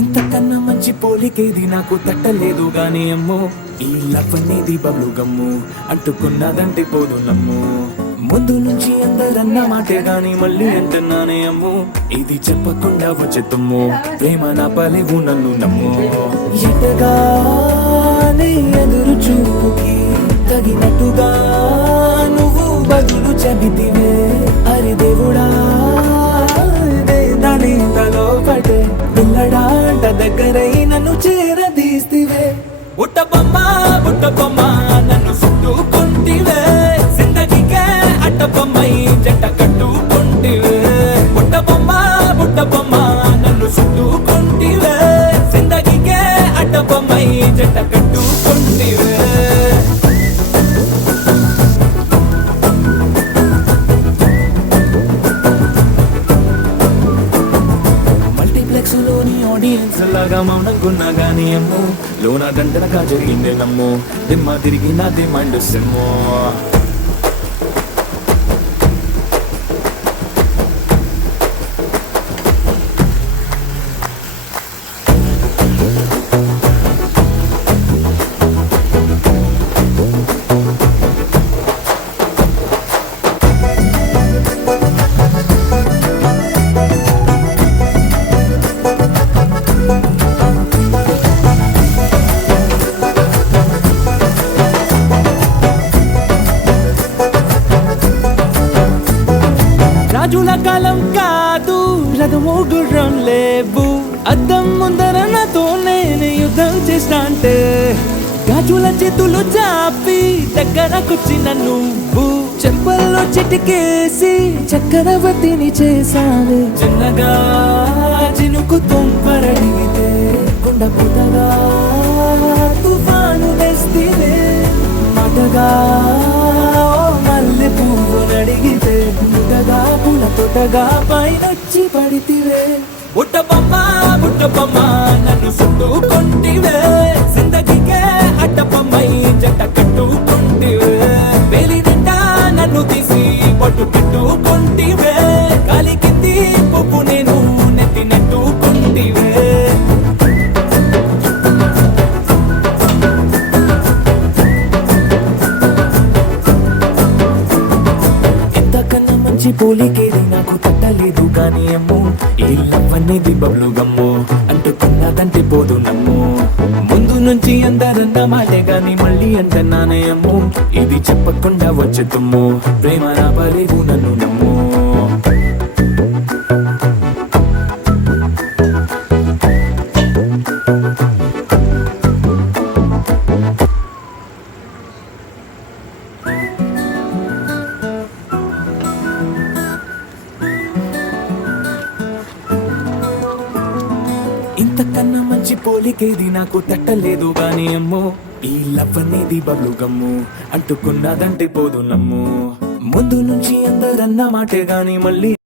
ఇంతకన్నా మంచి పోలికేది నాకు తట్టలేదు గానీ అమ్మో, ఈ లవ్ అనేది బబ్లు గమ్ము, అంటుకున్నదంటే పోదు నమ్ము. ముందు నుంచి అందరన్న మాటే గాని మళ్ళీ అంటున్నానే అమ్ము, ఇది చెప్పకుండా వచ్చే తుమ్ము, ప్రేమ నా పలేవు నన్ను నమ్ము. ఎటగానే ఎదురు చూకి తగినట్టుగా నువ్వు బదులు చెబితివే, అరి దేవుడా దాని తలో పడే పిల్లడాంట దగ్గరై నన్ను చేరదీస్తివే. బుట్ట బొమ్మ నన్ను చుట్టుకుంటివే, జిందగీకే అట్టబొమ్మై జంట కట్టుకుంటివే. బుట్ట బొమ్మ నన్ను చుట్టుకుంటివే, జిందగీకే అట్టబొమ్మై జంట కట్టుకుంటివే. లోని ఆడియన్స్ లాగా మౌనంకున్నా గానీ అమ్ము, లోన గంటనగా జరిగిందే నమ్ము, దిమ్మ తిరిగి నాదే మైండ్ సిమ్ము. రాజుల కాలం కాదు, రథము గుర్రం లేవు, అద్దం ముందర నాతో నేను యుద్ధం చేస్తా అంటే, గాజుల చేతులు చాపి దగ్గరకొచ్చిన నువ్వు, చెంపల్లో చిటికేసి చక్రవర్తిని చేసావే. చిన్నగా చినుకు తుంపరడిగితే కొండ పుటగా తుఫాను తెస్తివే, మాటగా మల్లె పువ్వు నడిగితే ముటగా పుల తొటగా పైనొచ్చి పడితివే. బుట్ట బొమ్మ నన్ను చుట్టుకుంటివే, జిందగీకే అట్టబొమ్మై జంట కట్టుకుంటివే. వేలి నిండా నన్ను తీసి పట్టు పెట్టుకుంటివే, గాలి కింది పువ్వు నేను నెత్తి నెట్టుకుంటివే. పోలికేది నాకు తట్టలేదు కానీ అమ్ము, ఈ లవ్ అనేది బబ్లు గమ్ము, అంటుకున్నదంటే పోదు నమ్ము. ముందు నుంచి అందరన్న మాటే గాని మళ్ళీ అంటున్నానే అమ్ము, ఇది చెప్పకుండా వచ్చే తుమ్ము, ప్రేమ నా పలేవు నన్ను నమ్ము. ఇంతకన్నా మంచి పోలికేది నాకు తట్టలేదు గానీ అమ్మో, ఈ లవ్ అనేది బబ్లు గమ్ము, అంటుకున్నదంటే పోదు నమ్ము. ముందు నుంచి అందరన్న మాటే గాని మళ్ళీ